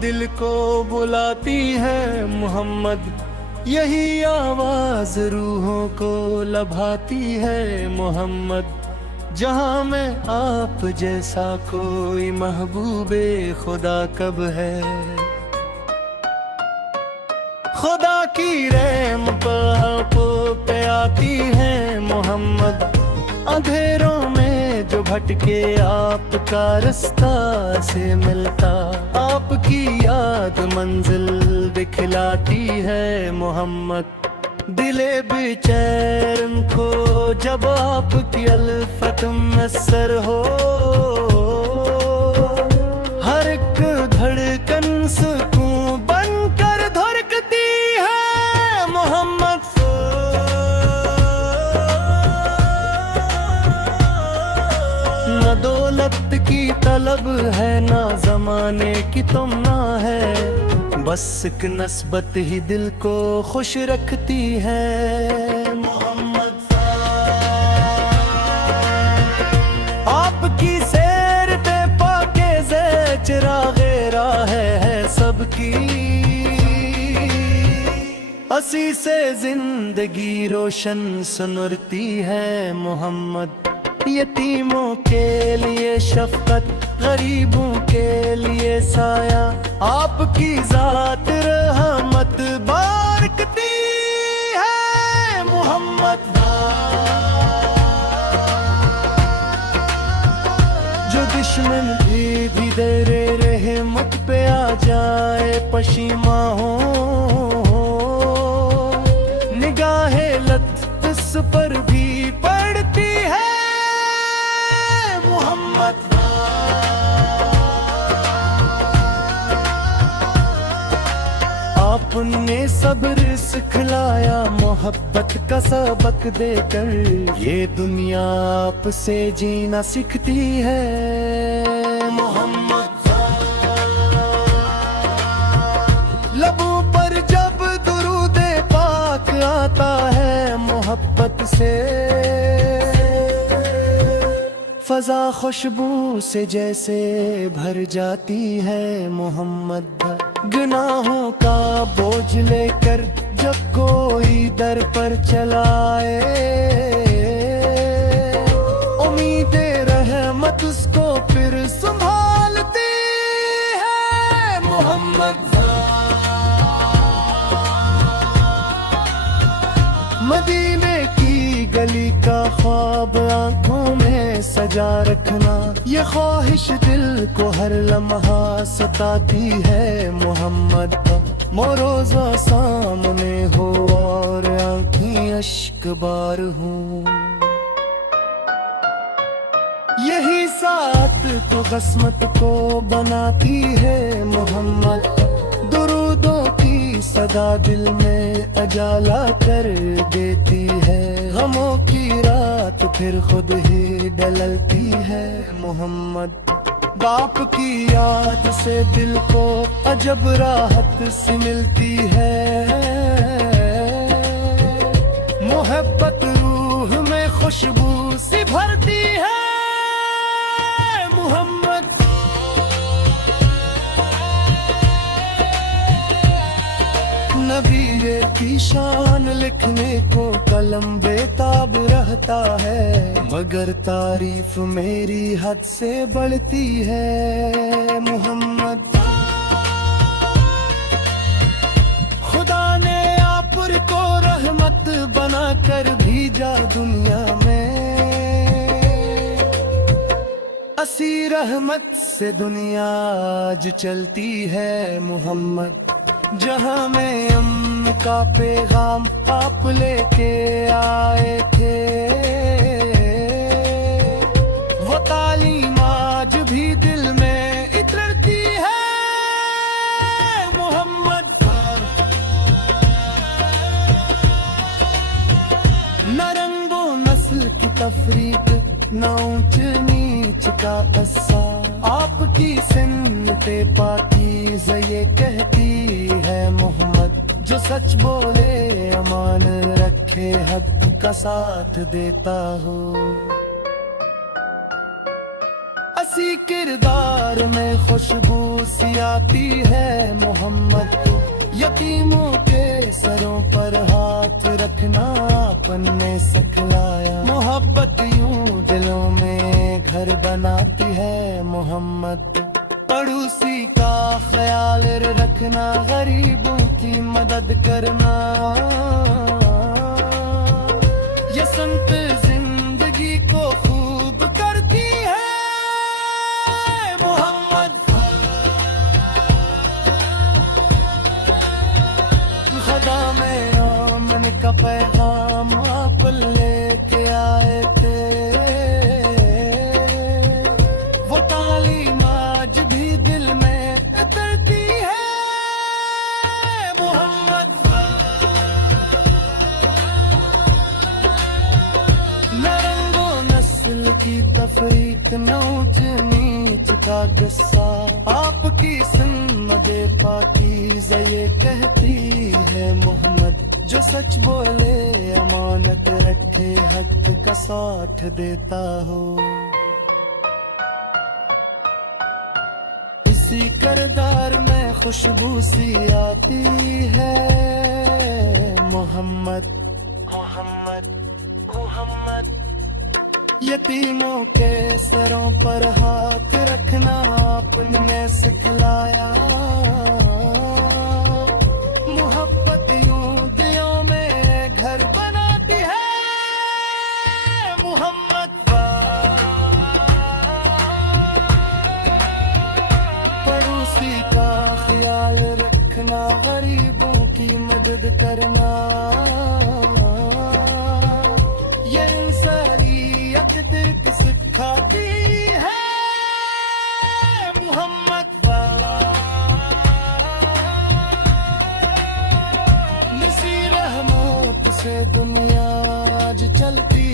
दिल को बुलाती है मोहम्मद, यही आवाज रूहों को लभाती है मोहम्मद। जहां में आप जैसा कोई महबूबे खुदा कब है। खुदा की रहम आप पे आती है मोहम्मद, अंधेरों में जो भटके आपका रास्ता से मिलता। आपकी याद मंजिल दिखलाती है मोहम्मद, दिले बेचैन को जब आपकी अल्फत मैसर हो। हर एक धड़कन सुकून बनकर धड़कती है मोहम्मद। न दौलत की तलब है ना जमाने की तमन्ना है, बस एक नस्बत ही दिल को खुश रखती है मोहम्मद। आपकी सैर पे पाकीज़े चिरागे राह है सबकी, असी से जिंदगी रोशन सुनरती है मोहम्मद। यतीमों के लिए शफकत, गरीबों के लिए साया, आपकी जात रहमत बारकती है मोहम्मद। जो दुश्मन भी तेरे रहमत पे आ जाए पशीमा हो, निगाहे लत इस पर भी पड़ती है मोहम्मद। आपने सब्र सिखलाया मोहब्बत का सबक देकर, ये दुनिया आपसे जीना सीखती है मोहम्मद। लबों पर जब दुरूद पाक आता है मोहब्बत से, फजा खुशबू से जैसे भर जाती है मोहम्मद। गुनाहों का बोझ लेकर जब कोई दर पर चलाए, उम्मीदे रहमत उसको फिर संभालती है मोहम्मद। मदीने की गली का ख्वाब आंखों में सजा रखना, ये ख्वाहिश दिल को हर लम्हा सताती है मोहम्मद। मोरोज़ा सामने हो और आँखें अश्क बार हूँ, यही साथ तो किस्मत को बनाती है मोहम्मद। दुरूदों की सदा दिल में अजाला कर देती है, गमों की रात फिर खुद ही डलती है मोहम्मद। बाप की याद से दिल को अजब राहत सी मिलती है, मोहब्बत रूह में खुशबू सी भरती है मोहम्मद। नबी की शान लिखने को कलम बेताब रहता है, मगर तारीफ मेरी हद से बढ़ती है मोहम्मद। खुदा ने आप को रहमत बनाकर भेजा दुनिया में, असी रहमत से दुनिया आज चलती है मोहम्मद। जहां में अम्न का पैगाम आप लेके आए थे, वो तालीम आज भी दिल में इतरती है मोहम्मद। न रंगो नस्ल की तफरीक, न ऊंच नीच का कस्सा, आपकी सिन्नते पाकीज़ ये कहती है मोहम्मद। जो सच बोले अमान रखे हक का साथ देता हो, असी इसी किरदार में खुशबू सी आती है मोहम्मद। यतीमों के सरों पर हाथ रखना आपन ने सिखलाया। मोहब्बत यूं दिलों में घर बनाती है मोहम्मद। पड़ोसी का ख्याल रखना, गरीबों की मदद करना, ये संत जिंदगी को खूब करती है मोहम्मद। खुदा में आमन का पैगाम आप लेके आए थे। वो तालीम आज भी दिल में उतरती है मोहम्मद। न रंगो नस्ल की तफरीक, न ऊंच नीच का गुस्सा, आपकी सुन्नते पाकीज़ा ये कहती है मोहम्मद। जो सच बोले अमानत रखे, हक का साथ देता हो, इसी किरदार में खुशबू सी आती है मोहम्मद। मोहम्मद मोहम्मद। यतीमों के सरों पर हाथ रखना आपने सिखलाया। मोहब्बत यूं दिलों में घर बनाती है मोहम्मद। पड़ोसी का ख्याल रखना, गरीबों की मदद करना, ये इंसानियत तिर्क सिखाती है मोहम्मद। नसी रहमत से दुनिया आज चलती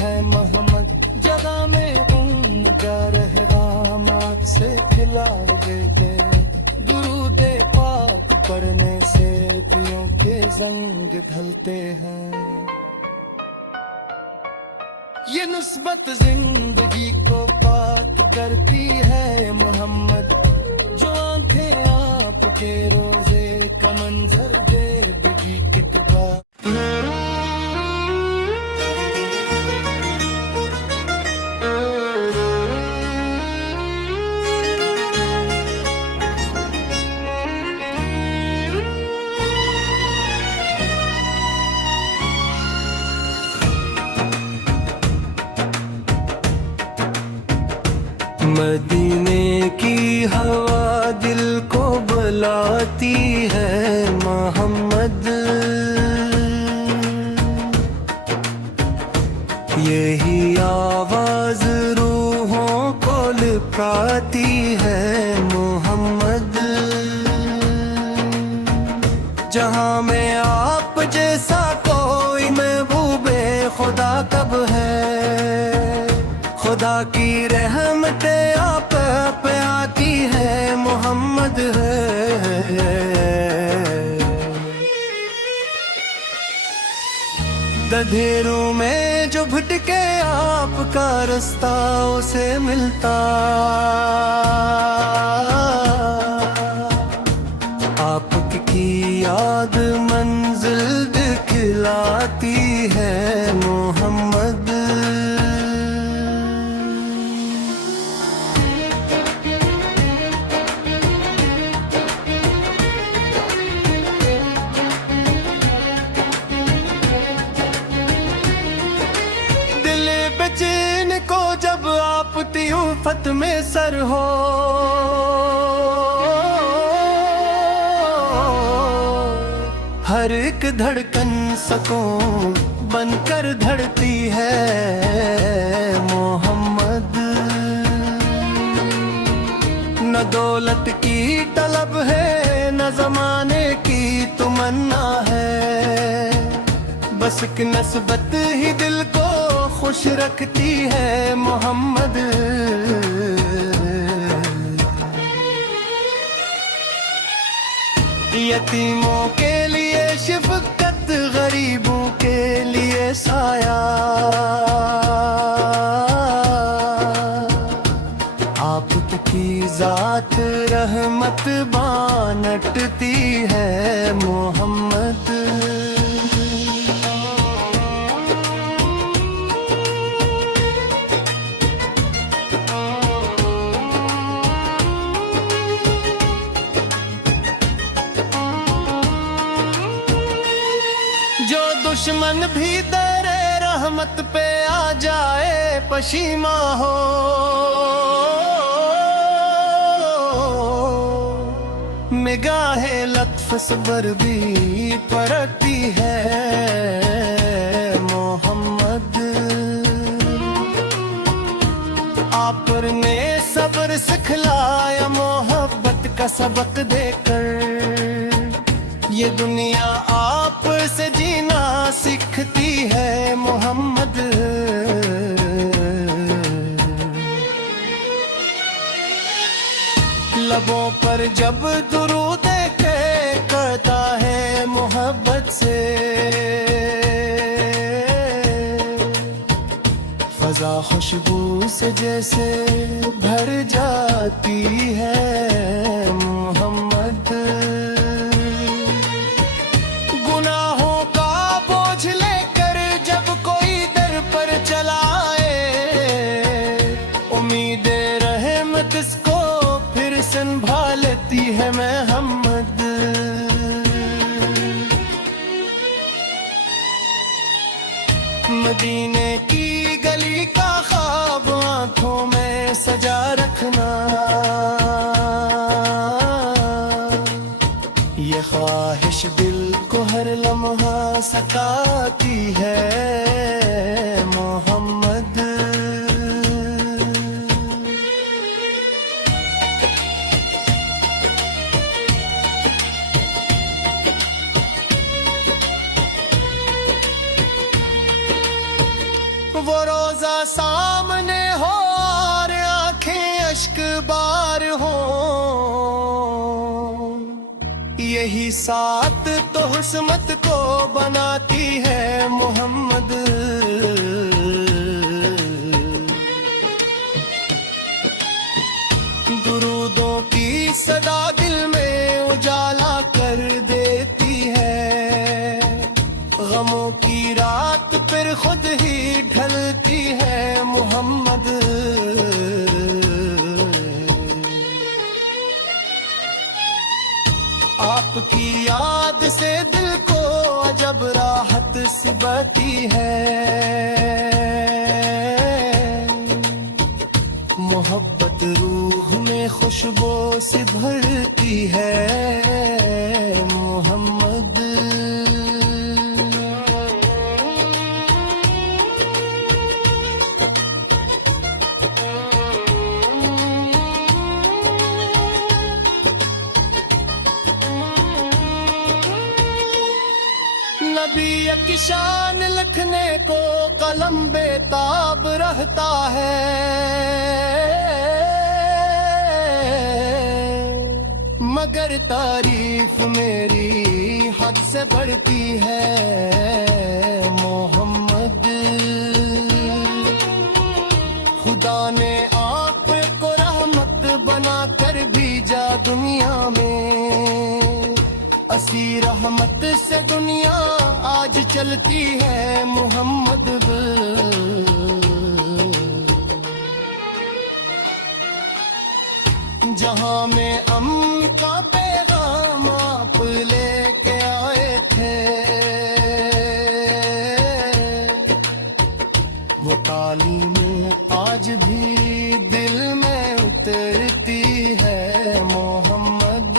है मोहम्मद। जगह में उनका रहमान से खिला देते, दुरूदे पाक पढ़ने से दिलों के जंग ढलते हैं। ये निस्बत जिंदगी को पाक करती है मोहम्मद। जो आंखें आपके रोजे का मंजर देगी कितबा। मदीने की हवा दिल को बुलाती है मोहम्मद। यही आवाज रूहों को लिपटाती है मोहम्मद। जहां में आप जैसा कोई महबूबे खुदा कब है। खुदा की रहमतें आप पे आती है मोहम्मद है। अंधेरों में जो भटके आपका रास्ता उसे मिलता। आपकी याद मंजिल दिखलाती है मोहम्मद। जिनको जब आप तियूफत में सर हो, हर एक धड़कन सकूं बनकर धड़ती है मोहम्मद। न दौलत की तलब है न जमाने की तमन्ना है, बस एक नस्बत ही दिल को खुश रखती है मोहम्मद। यतीमों के लिए शफकत, गरीबों के लिए साया, बानटती है मोहम्मद। जो दुश्मन भी दरे रहमत पे आ जाए पशीमा हो, निगाहे लत्फ सबर भी पड़ती है मोहम्मद। आप ने सब्र सिखलाया मोहब्बत का सबक देकर, ये दुनिया आप से जीना सीखती है मोहम्मद। लबों पर जब दुरूद के करता है मोहब्बत से, फजा खुशबू से जैसे भर जाती है मोहम्मद। गुनाहों का बोझ लेकर जब कोई दर पर चला आए, उम्मीदें रहमत इसको फिर संभालती है मोहम्मद। मदीने की गली का ख्वाब आंखों में सजा रखना, ये ख्वाहिश दिल को हर लम्हा सताती है मोहम्मद। वो रोजा सामने हो और आंखें अश्क बार हो, यही साथ तो हुस्मत को बनाती है मोहम्मद। दुरूदों की सदा दिल में उजाला कर देती है, गमों की रात फिर खुद ही ढलती है मोहम्मद। आपकी याद से दिल को अजब राहत सी बहती है, मोहब्बत रूह में खुशबू से भरती है मोहम्मद। नबी की शान लिखने को कलम बेताब रहता है, मगर तारीफ मेरी हद से बढ़ती है मोहम्मद। खुदा ने आपको रहमत बनाकर भेजा दुनिया में, असी रहमत से दुनिया आज चलती है मोहम्मद। जहां में अमन का पैगाम आप लेके आए थे, वो तालीम आज भी दिल में उतरती है मोहम्मद।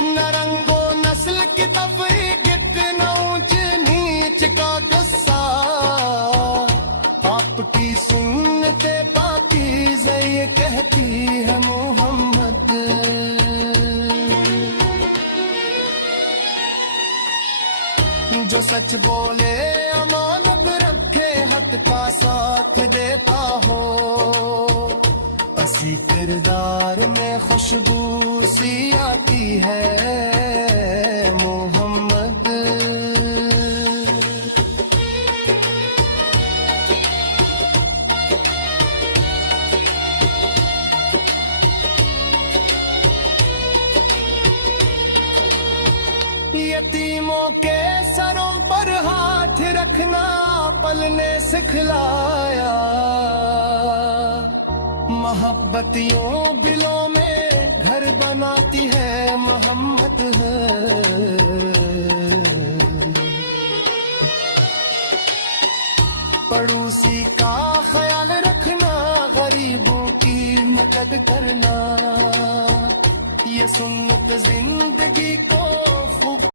नरंगो नस्ल की तफरीक न ऊंच नीच का गुस्सा, आपकी सुन्नते पाकीज़ा ये कहती है मोहम्मद। जो सच बोले अमानत रखे हक का साथ देता हो, असी किरदार में खुशबू सी आती है मोहम्मद। यतीमों के सरों पर हाथ रखना पलने सिखलाया। मोहब्बतियों बिलों में घर बनाती है मोहम्मद है। पड़ोसी का ख्याल रखना, गरीबों की मदद करना, ये सुन्नत जिंदगी को खूब